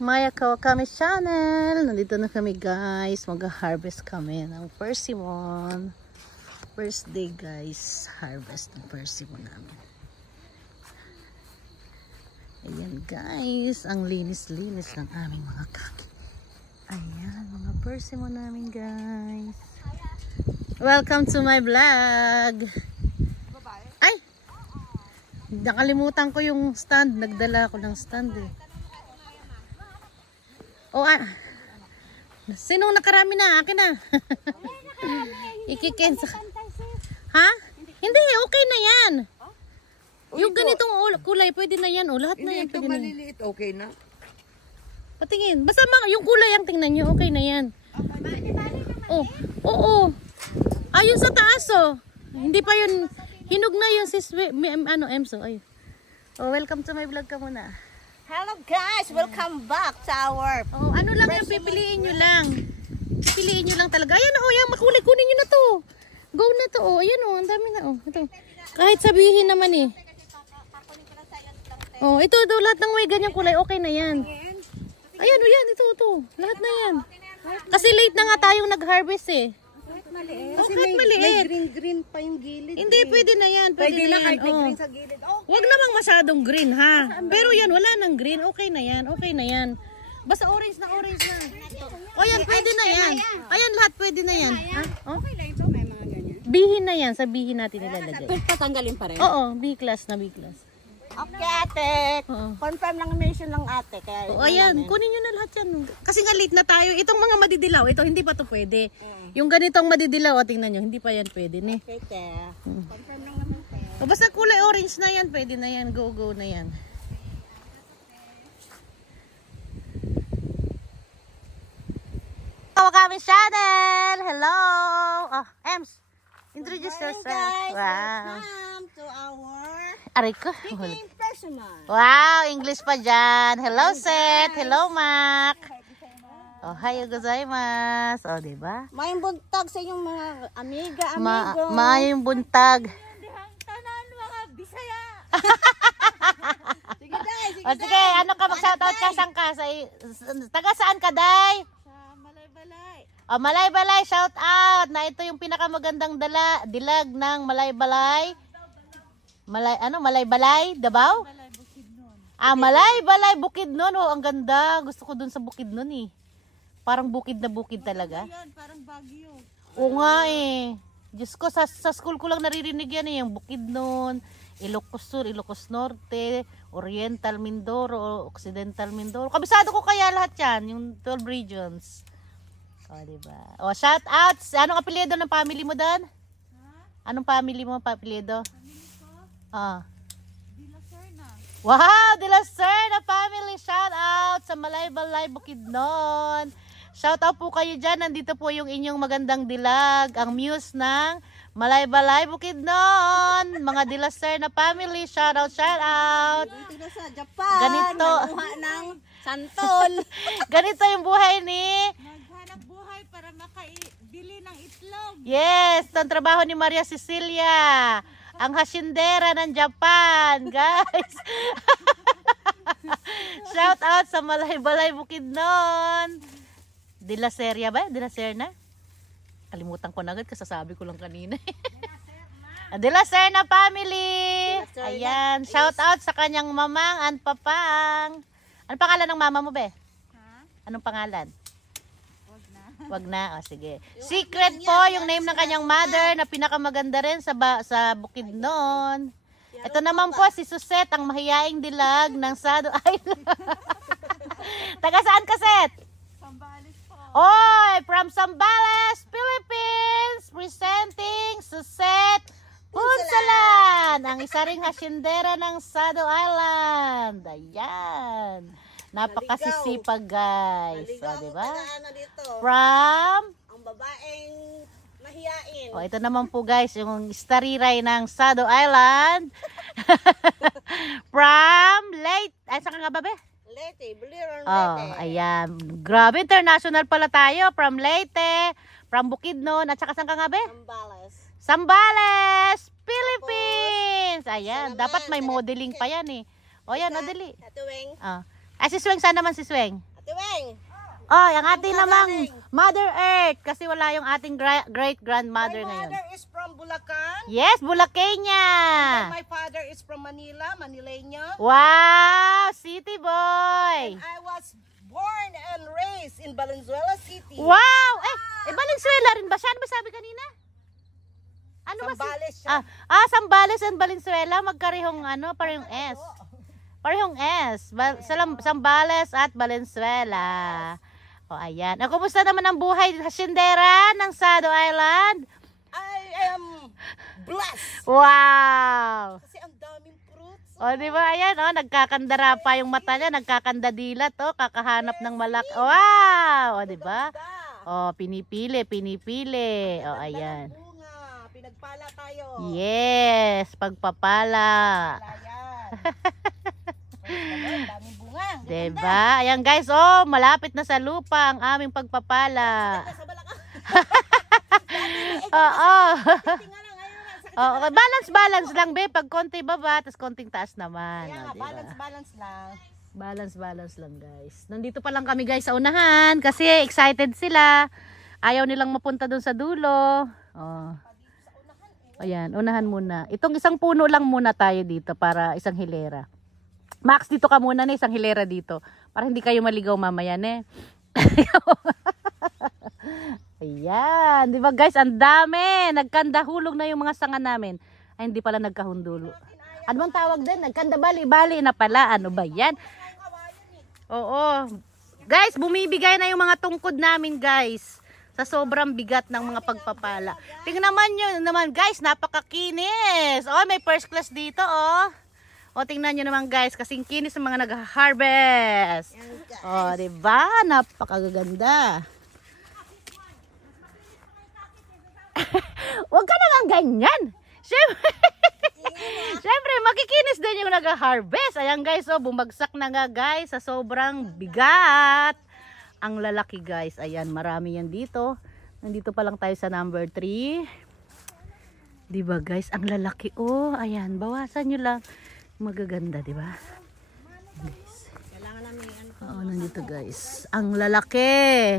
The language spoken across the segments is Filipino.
Maya Kawakami Channel. Nandito na kami guys. Mag-harvest kami ng persimmon. First day guys. Harvest ng persimmon namin. Ayan guys. Ang linis-linis ng aming mga kaki. Ayan mga persimmon namin guys. Welcome to my vlog. Ay! Nakalimutan ko yung stand. Nagdala ako ng stand eh. Oh, sinong nakarami na? Akin na. Ikikensa. Ha? Hindi, okay na yan. Yung ganitong kulay, pwede na yan. Lahat na yan. Ito maliliit, okay na. Patingin. Basta yung kulay ang tingnan nyo, okay na yan. Oh, oo. Ayun sa taas, oh. Hindi pa yun. Hinog na yun sis, Emso. Ay. Oh, welcome to my vlog ka muna. Hello guys, welcome back to our... Oh, ano lang yung pipiliin nyo lang. Pipiliin nyo lang talaga. Ayan oh, yung makulay, kunin nyo na to. Go na to oh. Ayan oh, ang dami na oh. Ito. Kahit sabihin naman eh. Oh, ito lahat ng may ganyang kulay, okay na yan. Ayan oh, yan, ito. Lahat na yan. Kasi late na nga tayong nag-harvest eh. Kasi kahit maliit. may green pa yung gilid. Hindi, pwede na yan. Pwede na yan. Kahit may green sa gilid. Oh. Huwag namang masyadong green ha. Pero yan, wala nang green. Okay na yan. Okay na yan. Basta orange na. O yan, pwede na yan. Ayan, lahat pwede na yan. Ha? Oh? Okay lang ito, may mga ganyan. Bihin na yan. Sabihin natin ilalagay. Patanggalin pa rin? Oo, B-class na B-class. Okay ate. Confirm lang mission ng ate. Kaya O ayan, kunin nyo na lahat yan. Kasi nga late na tayo. Itong mga madidilaw, ito hindi pa to pwede. Yung ganitong madidilaw, tingnan nyo, hindi pa yan pwede ni. Okay, te. Confirm lang naman te. O basta kulay orange na yan, pwede na yan. Go na yan. Kawakami Channel! Hello! Oh, Ems, introduce yourself. Guys, Wow. welcome to our Aray ko. picking persimmon. Wow, English pa dyan. Hello, Seth. Hello, Mac. Oh, hayo gozaimasu. Oh, diba? May buntag sa inyong mga amiga, amigo. Maayong buntag. Tanan mga Bisaya. Sige, day. O sige, ano ka, mag-shoutout ka, saan ka? Taga saan ka, Day? Sa Malay-Balay. O, Malay-Balay, shout out. Na ito yung pinakamagandang dilag ng Malay-Balay. Malay-Balay, Davao? Malay-Balay, Bukidnon. Oh, ang ganda. Gusto ko dun sa Bukidnon eh. Parang bukid na bukid talaga. Yan, parang Baguio. Oo nga eh. Diyos ko, sa school ko lang naririnig yan eh. Yung Bukidnon, Ilocos Sur, Ilocos Norte, Oriental Mindoro, Occidental Mindoro. Kabisado ko kaya lahat yan, yung 12 regions. O, diba? O, shout out. Anong apelyido ng family mo doon? Anong family mo, apelyido? De La Serna. Wow, De La Serna family. Shout out sa Malay-Balay, Bukidnon. Shout out po kayo dyan. Nandito po yung inyong magandang dilag. Ang muse ng Malay-Balay, Bukidnon. Mga De La Serna family. Shout out, shout out. Dito sa Japan. Ganito. Nakuha ng santol. Ganito yung buhay ni... Naghanap buhay para makabili ng itlog. Yes, ang trabaho ni Maria Cecilia. Ang hasyendera ng Japan, guys. Shout out sa Malay-Balay, Bukidnon. De La Serna ba? De La Serna? Kalimutan ko na agad, kasasabi ko lang kanina. De La Serna family. Ayan, shout out sa kanyang mamang and papang. Anong pangalan ng mama mo, be? Anong pangalan? Wag na. O, sige. Secret po yung name ng kanyang mother na pinakamaganda rin sa Bukidnon. Ito naman po si Suset, ang mahiyaing dilag ng Sado Island. Taga saan ka, Set? Sambales po. Oy, from Sambales, Philippines, presenting Suset Punsalan, ang isa ring hasyendera ng Sado Island. Ayan. Napakasisipag guys. O, diba? From? Ang babaeng mahiyain. O, ito naman po guys, yung stariray ng Sado Island. From Leyte. Ay, saan ka nga ba, be? Leyte, Biliran Leyte. Oh, ayan. Grabe, international pala tayo. From Leyte, from Bukidnon, at saka saan ka nga, be? Sambales. Sambales, Philippines. Ayan, dapat may modeling pa yan eh. O, yan, o, dali. Tatuwing. Ay, si Sweng, saan naman si Sweng? Ate Weng. Oh, yung ating namang Mother Earth. Kasi wala yung ating great-grandmother My ngayon. mother is from Bulacan. Yes, Bulaqueña. And my father is from Manila, Manileño. Wow, city boy. I was born and raised in Valenzuela City. Wow! Valenzuela rin ba siya? Ano ba sabi kanina? Ano ba Sambales siya. Sambales and Valenzuela. Magkarehong parehong S. Parehong S. Sambales at Valenzuela. O, ayan. Kumusta naman ang buhay hasyendera ng Sado Island? I am blessed. Wow! Kasi ang daming fruits. O, di ba? Ayan, nagkakandara pa yung mata niya. Nagkakandadilat, kakahanap ng malaki. Wow! O, di ba? O, pinipili. O, ayan. Bunga. Pinagpala tayo. Yes, pagpapala. Ayan. Daming bunga. Diba? Ayan guys, malapit na sa lupa ang aming pagpapala. Sa balaka. Oo. Tingnan lang ngayon. Oo, balance lang be. Pag konti baba, tas konting taas naman. Kaya nga, Diba? balance lang. Balance lang guys. Nandito pa lang kami guys sa unahan kasi excited sila. Ayaw nilang mapunta dun sa dulo. Oh. Ayan, unahan muna. Itong isang puno lang muna tayo dito para isang hilera. Max, dito ka muna na isang hilera dito. Para hindi kayo maligaw mamaya ne. Ayan, di ba guys, ang dami. Nagkandahulog na yung mga sanga namin. Ay, hindi pala nagkahundulo. Ano bang tawag din? Nagkandabali-bali na pala. Ano ba yan? Oo. Guys, bumibigay na yung mga tungkod namin guys. Sa sobrang bigat ng mga pagpapala. Tingnan naman guys, napakakinis. May first class dito tingnan nyo naman guys, kasing kinis ng mga nag-harvest. Diba? Napakaganda. Huwag ka naman ganyan. Siyempre, makikinis din yung nag-harvest. Ayan guys, bumagsak na nga guys sa sobrang bigat. Ang lalaki guys. Ayan, marami yan dito. Nandito pa lang tayo sa number 3. Diba guys, ang lalaki. Ayan, bawasan nyo lang. Magaganda, diba? Guys. Nandito guys. Ang lalaki.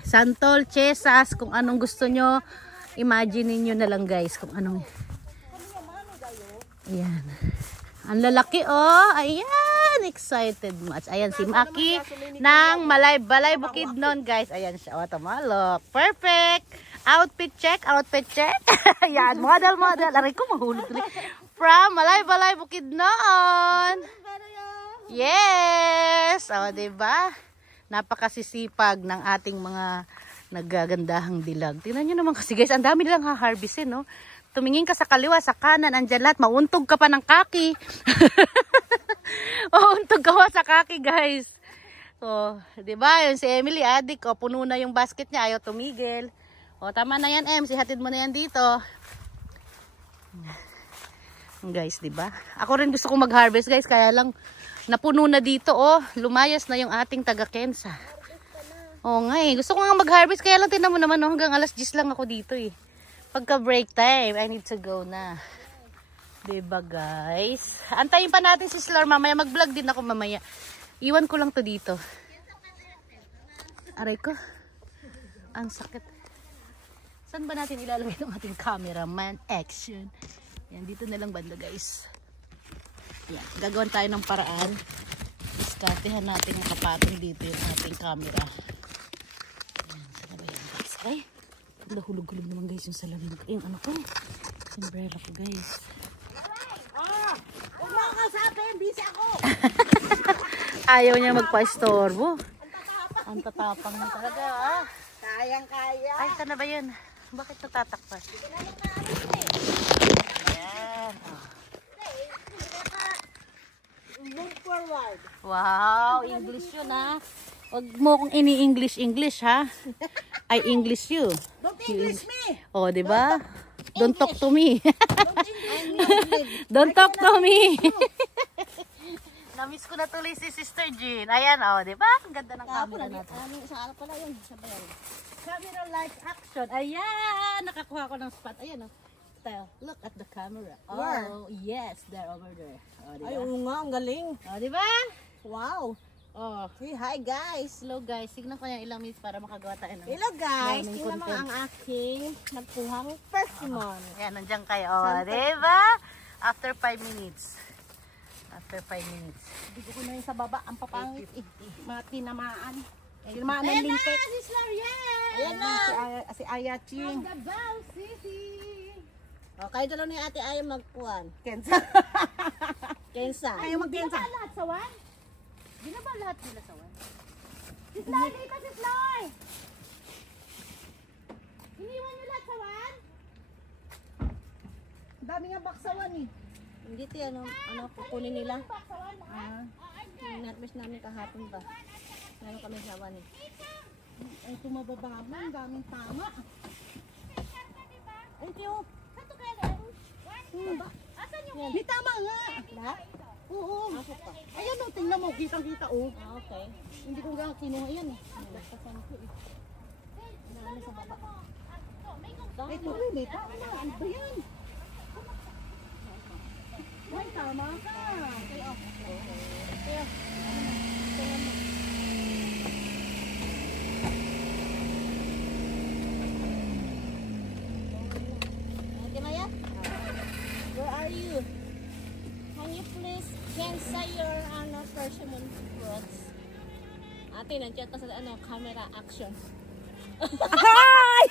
Santol, Chesas, kung anong gusto nyo. Imagine niyo na lang guys kung anong. Ayan. Ang lalaki ayan, excited much. Ayan si Maki ng Balay Bukidnon guys. Ayan siya, tumalok. Perfect. Outfit check. Ayan, model. Aray ko mahulog tuloy. From Balay Bukidnon. Yes. Diba? Napakasisipag ng ating mga naggagandahang dilag. Tingnan nyo naman kasi guys, ang dami nilang ha-harvestin, no? Tumingin ka sa kaliwa, sa kanan, andyan lahat. Mauntog ka pa ng kaki. Mauntog ka pa sa kaki, guys. Diba? Yun si Emily, adik, puno na yung basket niya, ayaw tumigil. Tama na yan, Em. Sihatid mo na yan dito. Guys, diba? Ako rin gusto kong mag-harvest, guys. Kaya lang, napuno na dito, lumayas na yung ating taga-Kensa. Nga gusto ko nga mag-harvest, kaya lang tinan mo naman, hanggang alas 10 lang ako dito Pagka break time, I need to go na. Diba guys? Antayin pa natin si Slor mamaya, mag-vlog din ako mamaya. Iwan ko lang to dito. Aray ko. Ang sakit. Saan ba natin ilalagay itong ating cameraman? Action. Yan, dito na lang banda guys. Yan, gagawin tayo ng paraan. Diskartehan natin ang kapatong dito yung ating camera. Yan, sana ba yan guys? Ay, hulog-hulog naman guys yung salamin ko. Yung ano ko, umbrella ko guys. Huwag mo ako kasapin, busy ako. Ayaw niya magpa-istorbo. Ang tatapang mo talaga Kayang-kaya. Ay, sana ba yun? Bakit natatakpan? Ayan. Move forward. Wow, English yun Huwag mo kong ini-English ha. I English you. Don't English me. Diba? Don't talk to me. Don't Don't talk to me. Namiss ko na tuloy si Sister Jean. Ayan, diba? Ang ganda ng camera natin. Sa pala yun. Sabayan. Camera like action. Ayan, nakakuha ko ng spot. Ayan, look at the camera. Where? Yes, there over there. Diba? Ay, oo nga, ang galing. Diba? Wow. Oh. Say hi guys. Hello guys, tignan ko yung ilang minutes para makagawa tayo ng... Hello guys. Maraming Tingnan mo content. ang aking nagpuhang persimmon. Yan, nandiyan kayo. Oh, diba? After 5 minutes. After 5 minutes. Bigo ko na yun sa baba. Ang papangit eh. Mga tinamaan. Tinamaan ng Ayan na, lintik. si Slarian! Ayan na. Si Ayaching. Davao City! O, kayo dalaw ni ate ayaw magpuan. Kensa. Kensa. Ayaw magkensa. Di na ba lahat sawan? Di na ba lahat sila sawan? Si Slay, dito si Slay! Iniwan niyo lahat sawan? Dami nga baksawan eh. Hindi ti ano kukunin nila. Tinatmas namin kahapon ba. Meron kami sawan eh. Ay tumababa mo, ang daming tama. Ay tiyo. Asan yung... May tama nga. Lahat? Oo. Ayan o, tingnan mo, kitang-kita o. Okay. Hindi ko nga kinuha yan eh. Nagpasan ko eh. Inaano sa baba. Ay, tuloy, may tama. Ano ba yan? Ay, tama ka. Kaya, kaya, tingnan mo. Ate Maya? Where are you? Can you please say your persimmon fruits? Ate, nandiyan ka sa camera action. Hi!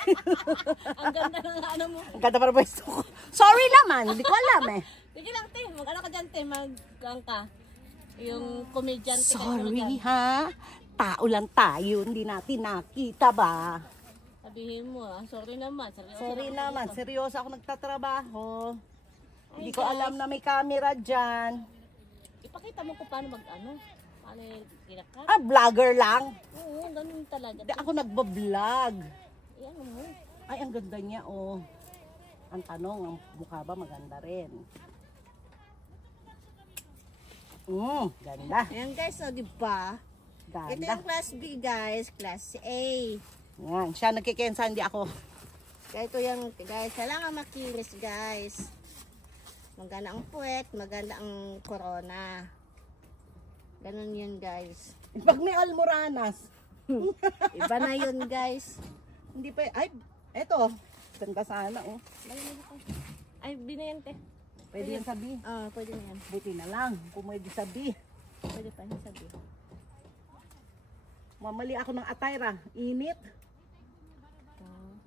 Ang ganda ng ano mo. Ang ganda para pwesto ko. Sorry naman, hindi ko alam eh. Sige lang, te. Mag-ano ka dyan, te. Mag-gang ka. Yung komedyante ka. Sorry ha. Tao lang tayo, hindi natin nakita ba? Sabihin mo, sorry naman. Sorry naman, seryoso ako nagtatrabaho. Hindi ko alam na may camera dyan. Ipakita mo kung paano mag-ano. Paano yung kinaka. Ah, vlogger lang. Oo, ganun talaga. Hindi ako nagbablog. Ayan mo. Ay, ang ganda niya oh. Ang tanong, ang mukha ba maganda rin? Ganda. Ayan guys, o diba? Ito Ganda. yung class B guys. Class A. Yan, siya nagkikensa, hindi ako. Kaya ito yung guys. Kailangan makinis guys. Maganda ang puwet. Maganda ang corona. Ganun yun guys. Pag may almoranas, Iba na yun guys. hindi pa, ay, eto, ganda sana oh. Ay, binayante. Pwede yan sabi. Pwede na yan. Buti na lang, kung pwede sabi. Pwede pa niya sabi. Mamali ako ng attire init.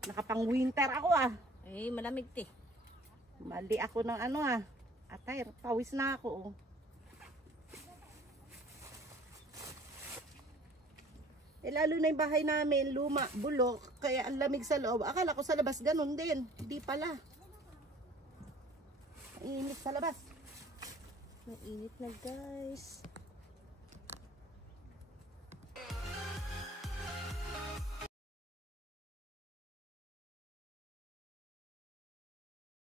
Nakapang winter ako Ay, malamig te. Mali ako ng attire. Pawis na ako oh. Eh, lalo na yung bahay namin, luma, bulok, kaya ang lamig sa loob. Akala ko sa labas ganun din. Hindi pala. Init sa labas. Mainit na guys.